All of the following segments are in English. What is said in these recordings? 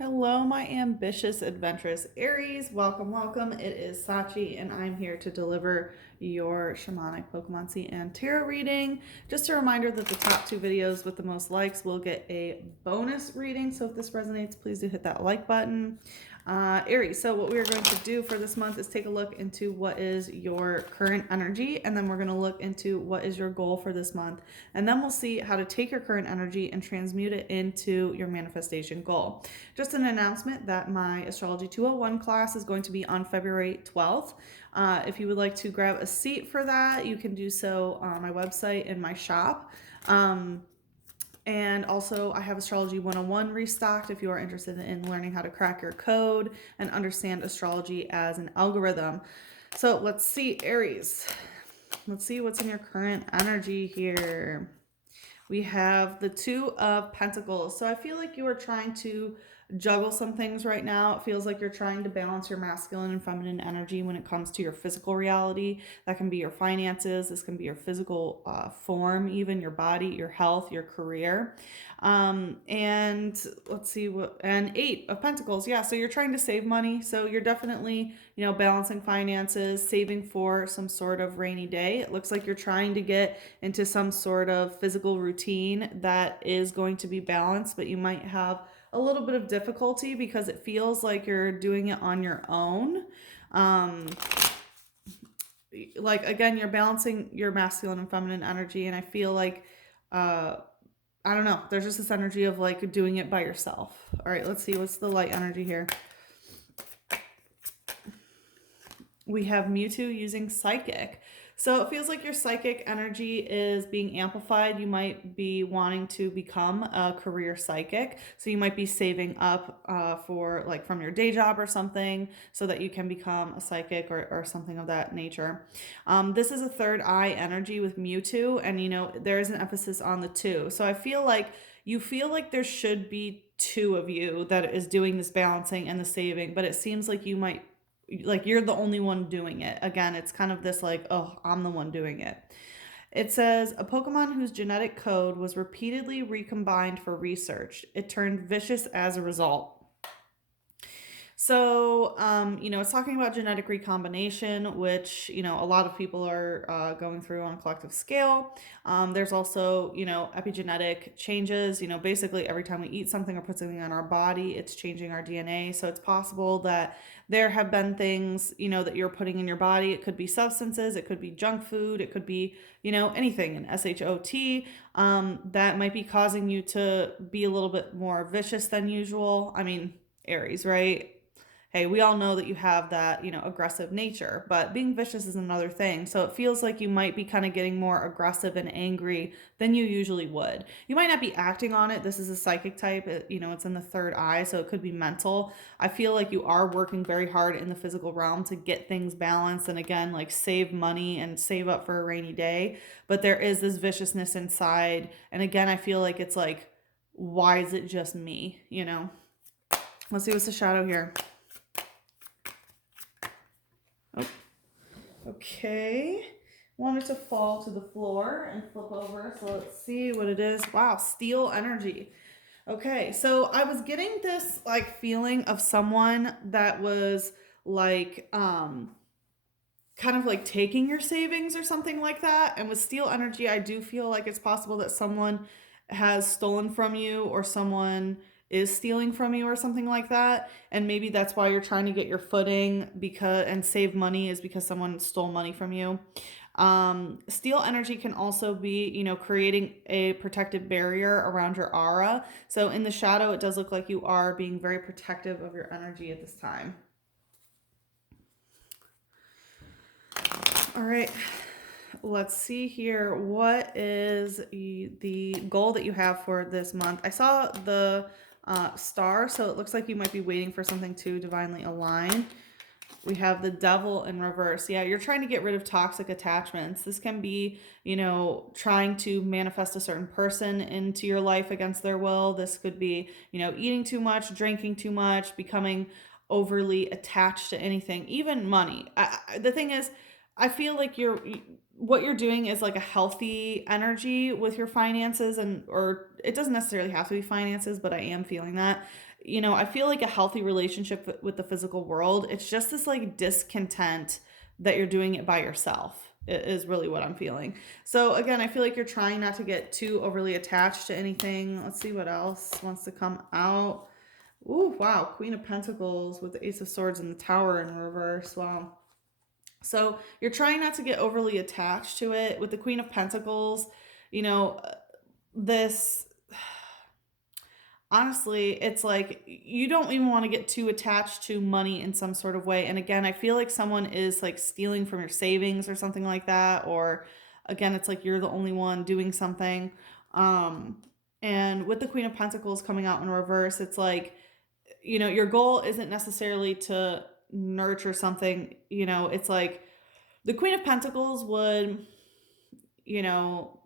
Hello, my ambitious, adventurous Aries. Welcome, welcome. It is Sachi, and I'm here to deliver your Shamanic Pokémoncy and Tarot reading. Just a reminder that the top two videos with the most likes will get a bonus reading. So if this resonates, please do hit that like button. Aries, so what we are going to do for this month is take a look into what is your current energy, and then we're going to look into what is your goal for this month. And then we'll see how to take your current energy and transmute it into your manifestation goal. Just an announcement that my Astrology 201 class is going to be on February 12th. If you would like to grab a seat for that, you can do so on my website and my shop. And also, I have Astrology 101 restocked if you are interested in learning how to crack your code and understand astrology as an algorithm. So let's see, Aries. Let's see what's in your current energy here. We have the Two of Pentacles. So I feel like you are trying to juggle some things right now. It feels like you're trying to balance your masculine and feminine energy when it comes to your physical reality. That can be your finances. This can be your physical form, even your body, your health, your career. And let's see and Eight of Pentacles. Yeah, so you're trying to save money. So you're definitely, balancing finances, saving for some sort of rainy day. It looks like you're trying to get into some sort of physical routine that is going to be balanced, but you might have a little bit of difficulty because it feels like you're doing it on your own. Like, again, you're balancing your masculine and feminine energy, and I feel like I don't know, there's just this energy of like doing it by yourself. All right, let's see what's the light energy here. We have Mewtwo using Psychic. So it feels like your psychic energy is being amplified. You might be wanting to become a career psychic. So you might be saving up for like from your day job or something so that you can become a psychic or something of that nature. This is a third eye energy with Mewtwo, and there is an emphasis on the two. So I feel like you feel like there should be two of you that is doing this balancing and the saving, but it seems like you're the only one doing it. Again, it's kind of this like, oh, I'm the one doing it. It says a Pokemon whose genetic code was repeatedly recombined for research. It turned vicious as a result. So, it's talking about genetic recombination, which, a lot of people are going through on a collective scale. There's also, epigenetic changes. Basically every time we eat something or put something on our body, it's changing our DNA. So it's possible that there have been things, that you're putting in your body. It could be substances, it could be junk food, it could be, anything in SHOT that might be causing you to be a little bit more vicious than usual. I mean, Aries, right? Hey, we all know that you have that, aggressive nature, but being vicious is another thing. So it feels like you might be kind of getting more aggressive and angry than you usually would. You might not be acting on it. This is a psychic type, it's in the third eye, so it could be mental. I feel like you are working very hard in the physical realm to get things balanced and, again, like save money and save up for a rainy day. But there is this viciousness inside. And again, I feel like it's like, why is it just me? Let's see what's the shadow here. Okay, wanted to fall to the floor and flip over, so let's see what it is. Wow, steel energy. Okay, so I was getting this like feeling of someone that was like kind of like taking your savings or something like that. And with steel energy, I do feel like it's possible that someone has stolen from you or someone is stealing from you or something like that, and maybe that's why you're trying to get your footing and save money is because someone stole money from you. Steel energy can also be, creating a protective barrier around your aura. So in the shadow, it does look like you are being very protective of your energy at this time. All right, let's see here. What is the goal that you have for this month? I saw the star, so it looks like you might be waiting for something to divinely align. We have the devil in reverse. Yeah, you're trying to get rid of toxic attachments. This can be, trying to manifest a certain person into your life against their will. This could be, eating too much, drinking too much, becoming overly attached to anything, even money. The thing is, I feel like what you're doing is like a healthy energy with your finances, or it doesn't necessarily have to be finances, but I am feeling that. I feel like a healthy relationship with the physical world, it's just this like discontent that you're doing it by yourself is really what I'm feeling. So again, I feel like you're trying not to get too overly attached to anything. Let's see what else wants to come out. Ooh, wow. Queen of Pentacles with the Ace of Swords and the Tower in reverse. Wow. So you're trying not to get overly attached to it. With the Queen of Pentacles, you know, this honestly, it's like you don't even want to get too attached to money in some sort of way. And again, I feel like someone is like stealing from your savings or something like that. Or again, it's like you're the only one doing something. Um, and with the Queen of Pentacles coming out in reverse, it's like, your goal isn't necessarily to nurture something. It's like the Queen of Pentacles would, you know,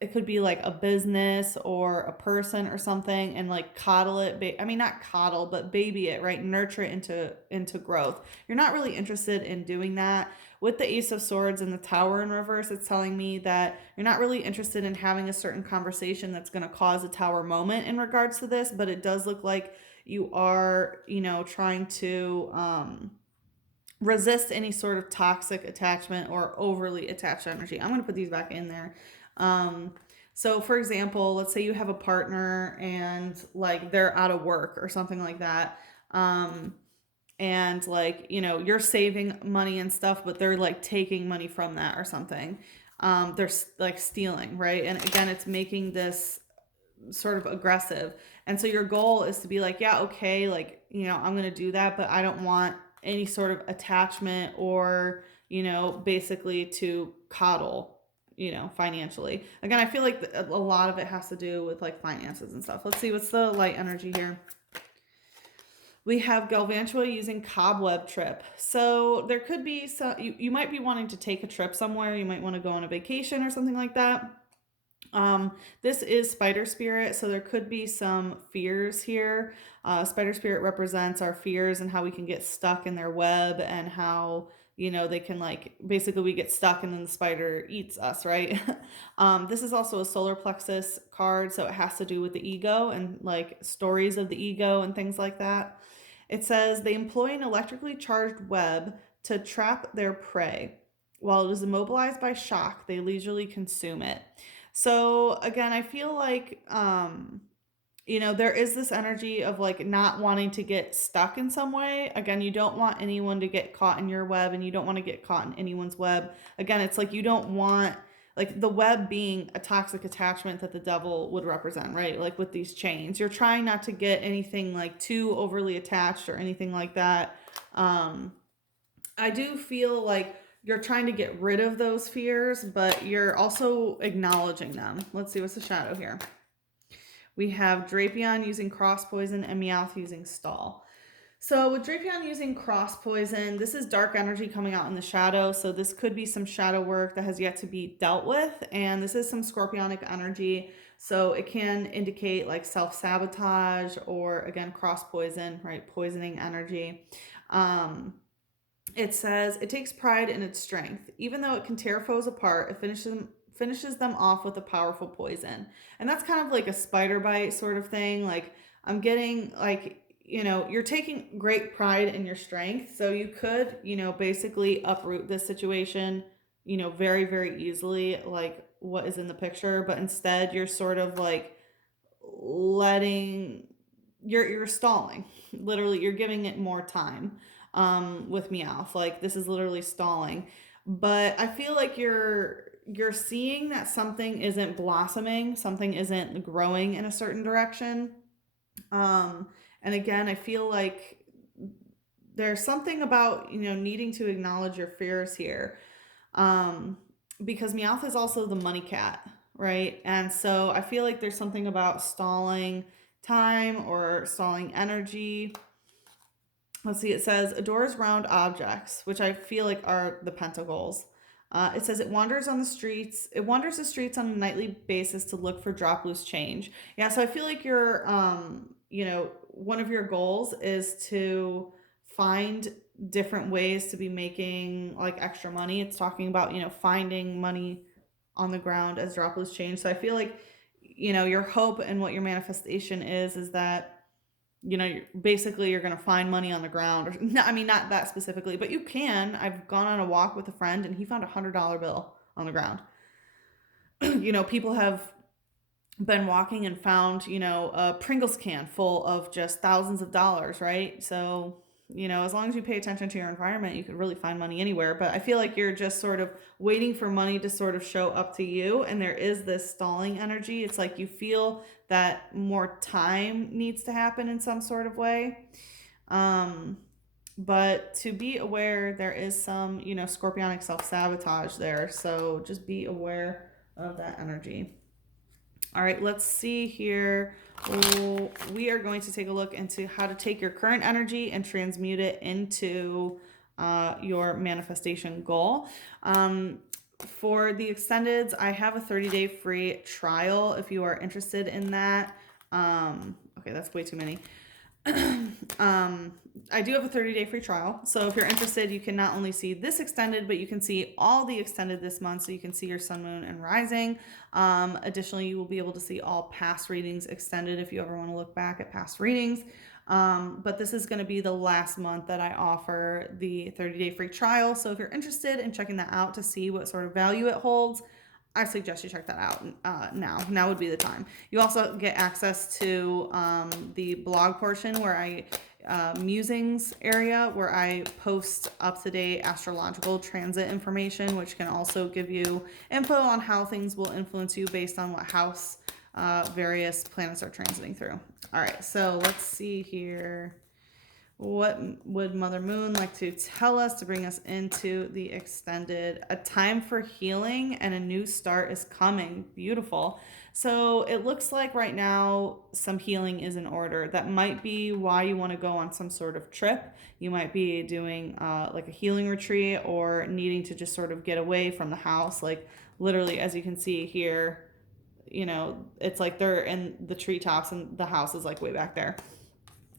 it could be like a business or a person or something, and like coddle it. I mean, not coddle, but baby it, right? Nurture it into growth. You're not really interested in doing that. With the Ace of Swords and the Tower in reverse, it's telling me that you're not really interested in having a certain conversation that's going to cause a tower moment in regards to this, but it does look like you are, trying to resist any sort of toxic attachment or overly attached energy. I'm going to put these back in there. So for example, let's say you have a partner and like they're out of work or something like that. And like, you're saving money and stuff, but they're like taking money from that or something. They're like stealing, right? And again, it's making this sort of aggressive. And so your goal is to be like, yeah, okay, like, I'm going to do that, but I don't want any sort of attachment or, basically to coddle, financially. Again, I feel like a lot of it has to do with like finances and stuff. Let's see, what's the light energy here? We have Galvantula using cobweb trip. So there could be some, you might be wanting to take a trip somewhere. You might want to go on a vacation or something like that. This is spider spirit, so there could be some fears here. Spider spirit represents our fears and how we can get stuck in their web, and how they can, like, basically we get stuck and then the spider eats us, right? This is also a solar plexus card, so it has to do with the ego and like stories of the ego and things like that. It says they employ an electrically charged web to trap their prey. While it is immobilized by shock, they leisurely consume it. So again, I feel like there is this energy of like not wanting to get stuck in some way. Again, you don't want anyone to get caught in your web, and you don't want to get caught in anyone's web. Again, it's like you don't want, like, the web being a toxic attachment that the devil would represent, right? Like with these chains, you're trying not to get anything like too overly attached or anything like that. I do feel like you're trying to get rid of those fears, but you're also acknowledging them. Let's see, what's the shadow here? We have Drapion using cross poison and Meowth using stall. So with Drapion using cross poison, this is dark energy coming out in the shadow. So this could be some shadow work that has yet to be dealt with. And this is some scorpionic energy. So it can indicate like self-sabotage or, again, cross poison, right? Poisoning energy. It says it takes pride in its strength. Even though it can tear foes apart, it finishes them off with a powerful poison. And that's kind of like a spider bite sort of thing. Like, I'm getting like, you're taking great pride in your strength. So you could, basically uproot this situation, very, very easily, like what is in the picture. But instead, you're sort of like letting, you're stalling. Literally, you're giving it more time with Meowth. Like, this is literally stalling. But I feel like you're seeing that something isn't blossoming, something isn't growing in a certain direction. And again, I feel like there's something about, needing to acknowledge your fears here. Because Meowth is also the money cat, right? And so I feel like there's something about stalling time or stalling energy. Let's see, it says adores round objects, which I feel like are the pentacles. It says it wanders the streets on a nightly basis to look for drop loose change. Yeah, so I feel like one of your goals is to find different ways to be making like extra money. It's talking about, finding money on the ground as drop loose change. So I feel like, your hope and what your manifestation is that basically you're going to find money on the ground. Or, no, I mean, not that specifically, but you can. I've gone on a walk with a friend and he found $100 bill on the ground. People have been walking and found, a Pringles can full of just thousands of dollars, right? So, as long as you pay attention to your environment, you could really find money anywhere. But I feel like you're just sort of waiting for money to sort of show up to you. And there is this stalling energy. It's like you feel that more time needs to happen in some sort of way. But to be aware, there is some, scorpionic self sabotage there. So just be aware of that energy. All right, let's see here. We are going to take a look into how to take your current energy and transmute it into your manifestation goal. For the extendeds, I have a 30-day free trial if you are interested in that. Okay, that's way too many. I do have a 30-day free trial. So if you're interested, you can not only see this extended, but you can see all the extended this month. So you can see your sun, moon, and rising. Additionally, you will be able to see all past readings extended if you ever want to look back at past readings. But this is going to be the last month that I offer the 30-day free trial. So if you're interested in checking that out to see what sort of value it holds, I suggest you check that out now. Now would be the time. You also get access to the blog portion where musings area where I post up-to-date astrological transit information, which can also give you info on how things will influence you based on what house various planets are transiting through. All right, so let's see here. What would Mother Moon like to tell us to bring us into the extended? A time for healing and a new start is coming. Beautiful. So it looks like right now some healing is in order. That might be why you want to go on some sort of trip. You might be doing like a healing retreat or needing to just sort of get away from the house. Like literally, as you can see here, it's like they're in the treetops and the house is like way back there.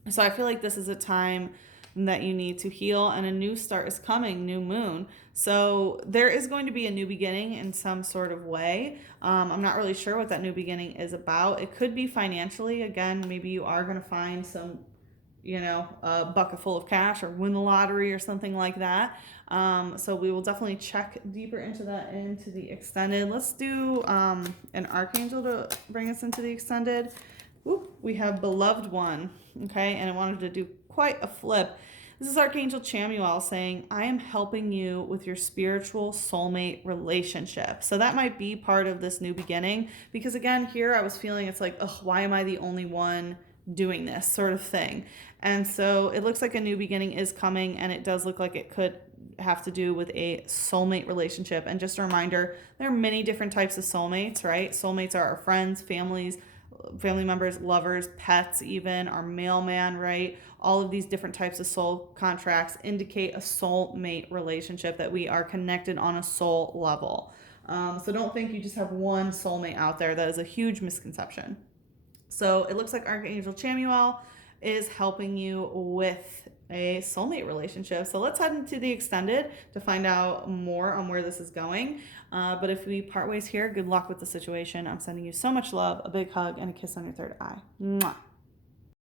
So I feel like this is a time that you need to heal and a new start is coming, new moon. So there is going to be a new beginning in some sort of way. I'm not really sure what that new beginning is about. It could be financially. Again, maybe you are going to find some, a bucket full of cash or win the lottery or something like that. So we will definitely check deeper into that into the extended. Let's do an archangel to bring us into the extended. We have Beloved One, okay? And I wanted to do quite a flip. This is Archangel Chamuel saying, I am helping you with your spiritual soulmate relationship. So that might be part of this new beginning because again, here I was feeling it's like, why am I the only one doing this sort of thing? And so it looks like a new beginning is coming and it does look like it could have to do with a soulmate relationship. And just a reminder, there are many different types of soulmates, right? Soulmates are our friends, family members, lovers, pets, even our mailman, right? All of these different types of soul contracts indicate a soulmate relationship, that we are connected on a soul level. So don't think you just have one soulmate out there. That is a huge misconception. So it looks like Archangel Chamuel is helping you with a soulmate relationship. So let's head into the extended to find out more on where this is going. But if we part ways here, good luck with the situation. I'm sending you so much love, a big hug, and a kiss on your third eye. Mwah.